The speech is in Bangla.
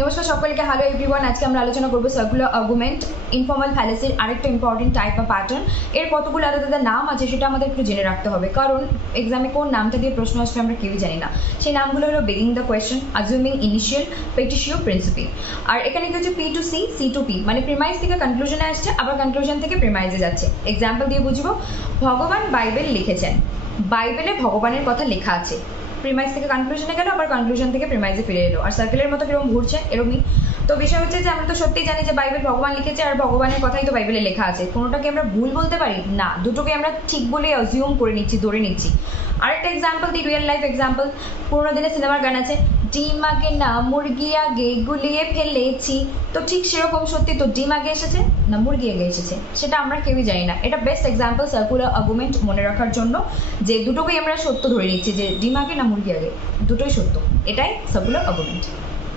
নমস্কার সকলকে, হ্যালো এভরিওয়ান। আজকে আমরা আলোচনা করব সার্কুলার আর্গুমেন্ট, ইনফর্মাল ফ্যালাসির আরেকটা ইম্পর্টেন্ট টাইপ বা প্যাটার্ন। এর কতগুলো আলাদা আলাদা নাম আছে সেটা আমাদের একটু জেনে রাখতে হবে, কারণ এক্সামে কোন নামটা দিয়ে প্রশ্ন আসবে আমরা কেউই জানি না। সেই নামগুলো হলো begging the question, assuming initial, petitio, principii. আর এখানে কি হচ্ছে P to C, C to P, মানে প্রিমাইজ থেকে কনক্লুশনে আসছে, আবার কনক্লুশন থেকে প্রিমাইজে যাচ্ছে। এক্সাম্পল দিয়ে বুঝবো। ভগবান বাইবেল লিখেছেন, বাইবেলে ভগবানের কথা লেখা আছে, প্রিমাইজ থেকে কনক্লুশনে গেল, আবার কনক্লুশন থেকে প্রিমাইজে ফিরে এলো। আর সার্কেলের মতো কিরকম ঘুরছে এরকমই। তো বিষয় হচ্ছে যে আমরা তো সত্যিই জানি যে বাইবেল ভগবান লিখেছে, আর ভগবানের কথাই তো বাইবেলে লেখা আছে। কোনোটাকে আমরা ভুল বলতে পারি না, দুটোকে আমরা ঠিক বলে অ্যাজিউম করে নিচ্ছি, ধরে নিচ্ছি। আরেকটা এক্সাম্পল দিই, রিয়েল লাইফ এক্সাম্পল। পুরোনো দিনে সিনেমার গান আছে, ডিম আগে না মুরগি আগে গুলিয়ে ফেলেছি। তো ঠিক সেরকম সত্যি তো ডিম আগে এসেছে না মুরগি আগে এসেছে সেটা আমরা কেউই জানি না। এটা বেস্ট এক্সাম্পল সার্কুলার আর্গুমেন্ট মনে রাখার জন্য, যে দুটোকেই আমরা সত্য ধরে নিচ্ছি, যে ডিম আগে না মুরগি আগে দুটোই সত্য। এটাই সার্কুলার আর্গুমেন্ট।